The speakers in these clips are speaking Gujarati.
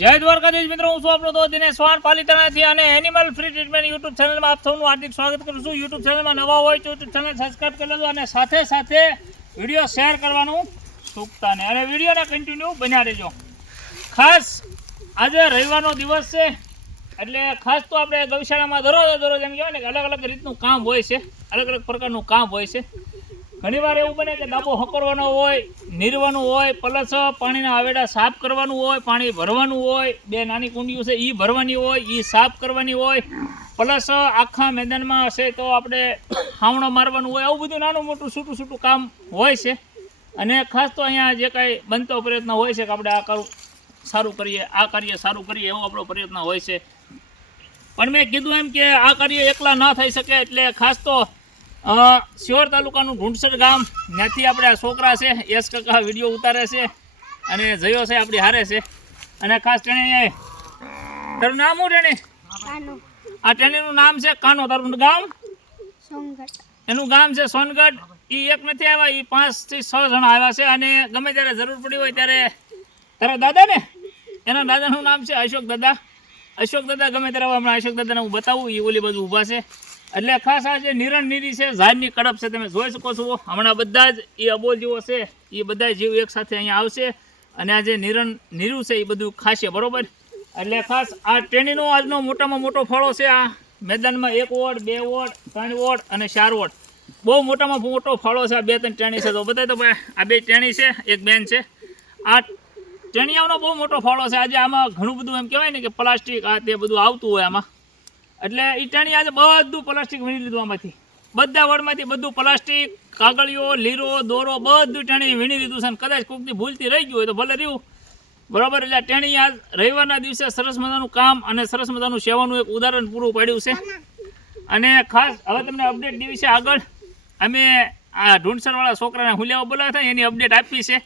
જય દ્વારકાધીશ મિત્રો, હું છું આપણો દોસ્ત દિનેશ ચૌહાણ પાલિતાણાથી અને એનિમલ ફ્રી ટ્રીટમેન્ટ યુટ્યુબ ચેનલમાં આપ સૌનું હાર્દિક સ્વાગત કરું છું। યુટ્યુબ ચેનલમાં નવા હોય તો યુટ્યુબ ચેનલ સબસ્ક્રાઈબ કરી લેજો અને સાથે સાથે વિડીયો શેર કરવાનું ચૂકતા નહીં અને વિડીયોને કન્ટિન્યુ બન્યા રહેજો। ખાસ આજે રવિવારનો દિવસ છે એટલે ખાસ તો આપણે ગૌશાળામાં દરરોજ એમ કહેવાય ને કે અલગ અલગ રીતનું કામ હોય છે, અલગ અલગ પ્રકારનું કામ હોય છે। ઘણીવાર એવું બને કે ડાબો હકોરવાનો હોય, નીરવાનું હોય, પ્લસ પાણીના આવેડા સાફ કરવાનું હોય, પાણી ભરવાનું હોય, બે નાની કુંડીઓ છે એ ભરવાની હોય, એ સાફ કરવાની હોય, પ્લસ આખા મેદાનમાં હશે તો આપણે હાવણો મારવાનું હોય, આવું બધું નાનું મોટું છૂટું કામ હોય છે। અને ખાસ તો અહીંયા જે કાંઈ બનતો પ્રયત્ન હોય છે કે આપણે આ કરું સારું કરીએ, આ કાર્ય સારું કરીએ એવો આપણો પ્રયત્ન હોય છે। પણ મેં કીધું એમ કે આ કાર્ય એકલા ના થઈ શકે એટલે ખાસ તો સિહોર તાલુકાનું ઢૂંઢસર ગામ ત્યાંથી આપણે આ છોકરા છે યશ કાકા વિડીયો ઉતારે છે અને જયો છે આપણી હારે છે। અને ખાસ ટેણી તારું નામ શું ટેણી? આ ટેણીનું નામ છે કાનો, તારું ગામ? એનું ગામ છે સોનગઢ। એ એક નથી આવ્યા, એ 5 થી 6 જણા આવ્યા છે અને ગમે ત્યારે જરૂર પડી હોય ત્યારે તારા દાદા ને એના દાદાનું નામ છે અશોક દાદા। અશોક દાદા ગમે ત્યારે હમણાં અશોક દાદાને હું બતાવું, એ ઓલી બાજુ ઊભા છે। એટલે ખાસ આ જે નિરણ નીરી છે, ઝાડની કડપ છે, તમે જોઈ શકો છો। હમણાં બધા જ એ અબોલ જેવો છે એ બધા જીવ એક સાથે અહીંયા આવશે અને આ જે નીરું છે એ બધું ખાશે, બરોબર? એટલે ખાસ આ ટેણીનો આજનો મોટામાં મોટો ફાળો છે આ મેદાનમાં। 1 વોટ, 2 વોટ, 3 વોટ અને 4 વોટ, બહુ મોટામાં મોટો ફાળો છે। આ 2-3 ટેણી છે તો બધા તો આ 2 ટેણી છે, એક બેન છે। આ ટેણીયાઓનો બહુ મોટો ફાળો છે। આજે આમાં ઘણું બધું એમ કહેવાય ને કે પ્લાસ્ટિક આ તે બધું આવતું હોય આમાં, એટલે એ ટેણી આજે બધું પ્લાસ્ટિક વીણી લીધું આમાંથી, બધા વડમાંથી બધું પ્લાસ્ટિક, કાગળીઓ, લીરો, દોરો બધું ટેણી વીણી લીધું છે। કદાચ કોઈકથી ભૂલથી રહી ગયું હોય તો ભલે રહ્યું, બરાબર? એટલે ટેણી આજ રવિવારના દિવસે સરસ મજાનું કામ અને સરસ મજાનું સેવાનું એક ઉદાહરણ પૂરું પાડ્યું છે। અને ખાસ હવે તમને અપડેટ દેવી છે આગળ। અમે આ ઢૂંઢસરવાળા છોકરાને હુલિયાઓ બોલાવ્યા હતા એની અપડેટ આપી છે,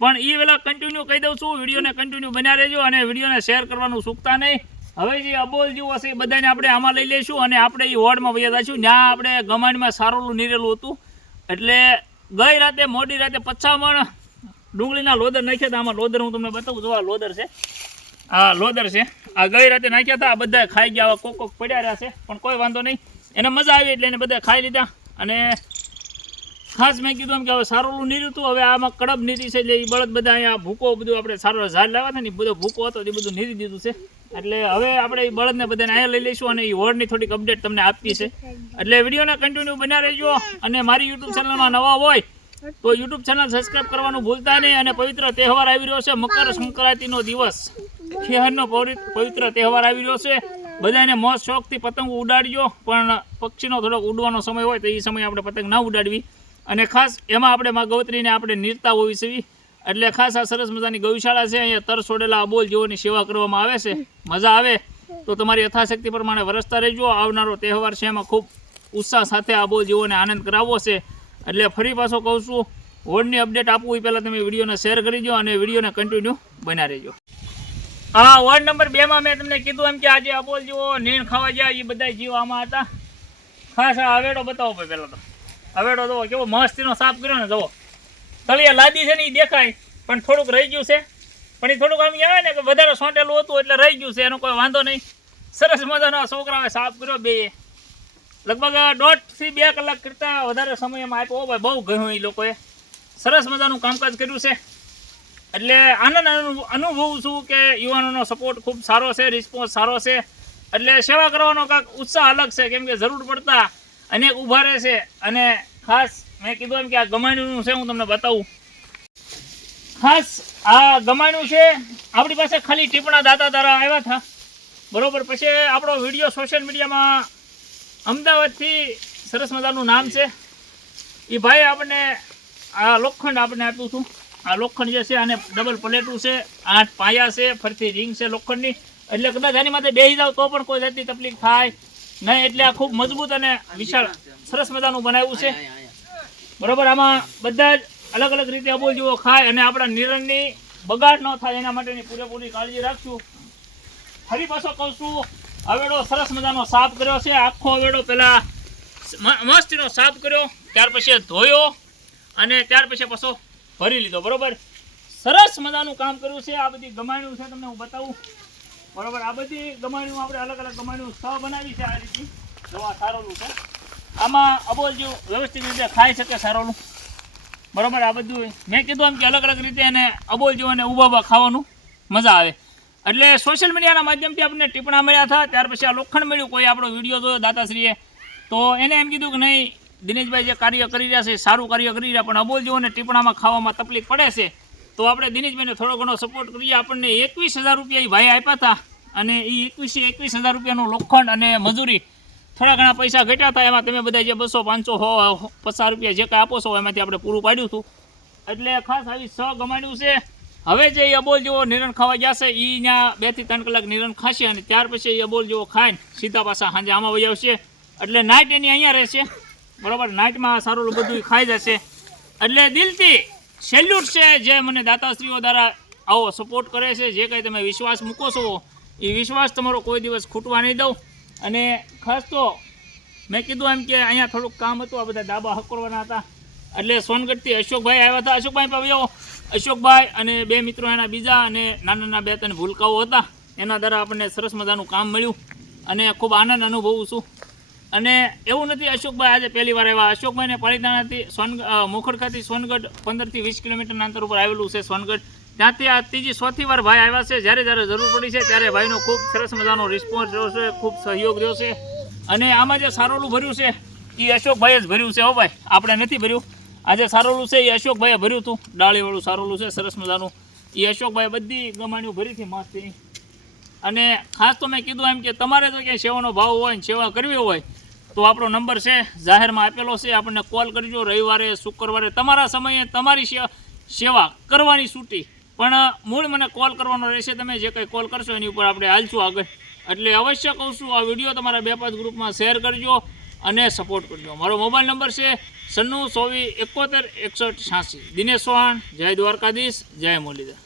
પણ એ વેલા કન્ટિન્યુ કહી દઉં છું, વિડીયોને કન્ટિન્યુ બન્યા રહેજો અને વિડીયોને શેર કરવાનું ચૂકતા નહીં। હવે જે અબોલ જેવું હશે એ બધાને આપણે આમાં લઈ લઈશું અને આપણે એ વોર્ડમાં વયા જઈશું, ત્યાં આપણે ગમાણીમાં સારોલું નીરેલું હતું। એટલે ગઈ રાતે મોડી રાતે 50 મણ ડુંગળીના લોદર નાખ્યા હતા। આમાં લોદર હું તમને બતાવું, જો આ લોદર છે, આ લોદર છે, આ ગઈ રાતે નાખ્યા હતા। આ બધા ખાઈ ગયા, કોક પડ્યા રહ્યા છે, પણ કોઈ વાંધો નહીં, એને મજા આવી એટલે એને બધા ખાઈ લીધા। અને ખાસ મેં કીધું એમ કે હવે સારોલું નીર્યું હતું, હવે આમાં કડબ નીરી છે એટલે એ બળદ બધા અહીંયા ભૂકો બધું આપણે સારો ઝાડ લાવ્યા હતા ને એ બધો ભૂકો હતો એ બધું નીરી દીધું છે। એટલે હવે આપણે એ બળદને બધાને અહીંયા લઈ લઈશું અને એ વોર્ડની થોડીક અપડેટ તમને આપી છે। એટલે વિડીયોને કન્ટિન્યુ બન્યા રહેજો અને મારી યુટ્યુબ ચેનલમાં નવા હોય તો યુટ્યુબ ચેનલ સબસ્ક્રાઈબ કરવાનું ભૂલતા નહીં। અને પવિત્ર તહેવાર આવી રહ્યો છે, મકર સંક્રાંતિનો દિવસ, ખેહરનો પવિત્ર તહેવાર આવી રહ્યો છે। બધાને મોજ શોખથી પતંગ ઉડાડજો, પણ પક્ષીનો થોડોક ઉડવાનો સમય હોય તો એ સમયે આપણે પતંગ ના ઉડાડવી। અને ખાસ એમાં આપણે માં ગૌત્રીને આપણે નીરતા હોવી છે। એટલે ખાસ આ સરસ મજાની ગૌશાળા છે, અહીંયા તર છોડેલા અબોલ જીવોની સેવા કરવામાં આવે છે। મજા આવે તો તમારી યથાશક્તિ પ્રમાણે વરસતા રહેજો। આવનારો તહેવાર છે એમાં ખૂબ ઉત્સાહ સાથે અબોલ જીવોને આનંદ કરાવવો છે। એટલે ફરી પાછો કહું છું, વોર્ડની અપડેટ આપવું એ પહેલાં તમે વિડીયોને શેર કરી દો અને વિડીયોને કન્ટિન્યુ બન્યા રહેજો। હા, વોર્ડ નંબર 2માં મેં તમને કીધું એમ કે આજે અબોલ જીવો નીણ ખાવા ગયા એ બધા જીવો આમાં હતા। ખાસ આ હવેડો બતાવો ભાઈ, પહેલાં તો હવેડો જુઓ કેવો મસ્તીનો સાફ કર્યો ને, જુઓ તળિયા લાદી છે ને એ દેખાય, પણ થોડુંક રહી ગયું છે, પણ એ થોડુંક આમ કહેવાય ને કે વધારે સોંટેલું હતું એટલે રહી ગયું છે, એનો કોઈ વાંધો નહીં। સરસ મજાનો છોકરાઓએ સાફ કર્યો, બે લગભગ 1.5 થી 2 કલાક કરતાં વધારે સમય એમાં આપ્યો ભાઈ, બહુ ગયું એ લોકોએ, સરસ મજાનું કામકાજ કર્યું છે। એટલે આનંદ અનુભવું છું કે યુવાનોનો સપોર્ટ ખૂબ સારો છે, રિસ્પોન્સ સારો છે। એટલે સેવા કરવાનો કાંઈક ઉત્સાહ અલગ છે, કેમ કે જરૂર પડતા અનેક ઊભા રહે છે। અને ખાસ મેં કીધું એમ કે આ ગમાણ્યું છે, હું તમને બતાવું। ખાસ આ ગમાણ્યું છે, આપણી પાસે ખાલી ટીપણા દાતા દ્વારા આવ્યા હતા, બરોબર? પછી આપણો વિડીયો સોશિયલ મીડિયામાં અમદાવાદથી સરસ મજાનું નામ છે એ ભાઈ આપણને આ લોખંડ આપણને આપ્યું હતું। આ લોખંડ જે છે આને ડબલ પ્લેટું છે, 8 પાયા છે, ફરતી રિંગ છે લોખંડની, એટલે કદાચ આની માથે બેસી જાવ તો પણ કોઈ જાતની તકલીફ થાય નહીં। એટલે આ ખૂબ મજબૂત અને વિશાળ સરસ મજાનું બનાવ્યું છે, બરોબર? આમાં બધા જ અલગ અલગ રીતે અબોલ જેવો ખાય અને આપણા નિરણની બગાડ ન થાય એના માટેની પૂરેપૂરી કાળજી રાખશું। ફરી પાછો કહું છું, હવેડો સરસ મજાનો સાફ કર્યો છે, આખો હવેડો પહેલાં મસ્તીનો સાફ કર્યો, ત્યાર પછી ધોયો અને ત્યાર પછી પાછો ભરી લીધો, બરોબર? સરસ મજાનું કામ કર્યું છે. આ બધી ગમાણ્યું છે તમને હું બતાવું. બરોબર, આ બધી ગમાણ્યું આપણે અલગ અલગ ગમાણ્યું સ બનાવી છે આ રીતની. જોવા સારોલું છે. આમાં અબોલ જેવું વ્યવસ્થિત રીતે ખાઈ શકે સારોલું. બરોબર, આ બધું મેં કીધું એમ કે અલગ અલગ રીતે એને અબોલ જેવું અને ઊભા ખાવાનું મજા આવે. એટલે સોશિયલ મીડિયાના માધ્યમથી આપણને ટીપણા મળ્યા હતા. ત્યાર પછી આ લોખંડ મળ્યું. કોઈ આપણો વિડીયો જોયો દાતાશ્રીએ, તો એને એમ કીધું કે નહીં, દિનેશભાઈ જે કાર્ય કરી રહ્યા છે સારું કાર્ય કરી રહ્યા, પણ અબોલ જેઓને ટીપણામાં ખાવામાં તકલીફ પડે છે, તો આપણે દિનેશભાઈને થોડો ઘણો સપોર્ટ કરીએ. આપણને 21,000 રૂપિયા એ ભાઈ આપ્યા હતા, અને એ 21,000 રૂપિયાનું લોખંડ અને મજૂરી થોડા ઘણા પૈસા ઘટ્યા હતા. એમાં તમે બધા જે 200, 500, 50 રૂપિયા જે કાંઈ આપો છો એમાંથી આપણે પૂરું પાડ્યું હતું. એટલે ખાસ આવી સ ગમાડ્યું છે. હવે જે એ અબોલ જેવો નિરણ ખાવા જશે એ ત્યાં 2 થી 3 કલાક નિરણ ખાશે, અને ત્યાર પછી એ અબોલ જેવો ખાઈને સીધા પાછા સાંજે આમાં વહી આવશે. એટલે નાઇટ એની અહીંયા રહેશે. બરાબર, નાઇટમાં સારું બધું ખાઈ જશે. એટલે દિલથી સેલ્યુટ છે જે મને દાતાશ્રીઓ દ્વારા આવો સપોર્ટ કરે છે. જે કંઈ તમે વિશ્વાસ મૂકો છો એ વિશ્વાસ તમારો કોઈ દિવસ ખૂટવા નહીં દઉં. અને ખાસ તો મેં કીધું એમ કે અહીંયા થોડુંક કામ હતું, આ બધા ડાબા હકરવાના હતા. એટલે સોનગઢથી અશોકભાઈ આવ્યા હતા. અશોકભાઈ પાવ્યો અશોકભાઈ અને 2 મિત્રો એના બીજા, અને નાના 2-3 ભૂલકાઓ હતા. એના દ્વારા આપણને સરસ મજાનું કામ મળ્યું અને ખૂબ આનંદ અનુભવું છું. અને એવું નથી અશોકભાઈ આજે પહેલી વાર આવ્યા. અશોકભાઈને પાલીતાણાથી મોખડકાથી સોનગઢ 15 થી 20 કિલોમીટરના અંતર ઉપર આવેલું છે સોનગઢ. ત્યાંથી આ ત્રીજી ચોથી વાર ભાઈ આવ્યા છે. જ્યારે જરૂર પડી છે ત્યારે ભાઈનો ખૂબ સરસ મજાનો રિસ્પોન્સ રહ્યો છે, ખૂબ સહયોગ રહ્યો છે. અને આમાં જે સારોલું ભર્યું છે એ અશોકભાઈએ જ ભર્યું છે. હો ભાઈ, આપણે નથી ભર્યું. આજે સારોલું છે એ અશોકભાઈએ ભર્યું હતું. ડાળીવાળું સારોલું છે સરસ મજાનું. એ અશોકભાઈએ બધી ગમાણીઓ ભરી હતી મસ્તી. અને ખાસ તો મેં કીધું એમ કે તમારે તો ક્યાંય સેવાનો ભાવ હોય ને સેવા કરવી હોય તો આપણો નંબર છે જાહેરમાં આપેલો છે. આપણને કોલ કરજો. રવિવારે, શુક્રવારે તમારા સમયે તમારી સેવા કરવાની છૂટી, પણ મૂળ મને કોલ કરવાનો રહેશે. તમે જે કંઈ કોલ કરશો એની ઉપર આપણે હાલશું આગળ. એટલે અવશ્ય કહું છું આ વિડીયો તમારા 2-5 ગ્રુપમાં શેર કરજો અને સપોર્ટ કરજો. મારો મોબાઈલ નંબર છે 96 24 71 61 86. દિનેશ ચૌહાણ. જય દ્વારકાધીશ, જય મુરલીધર.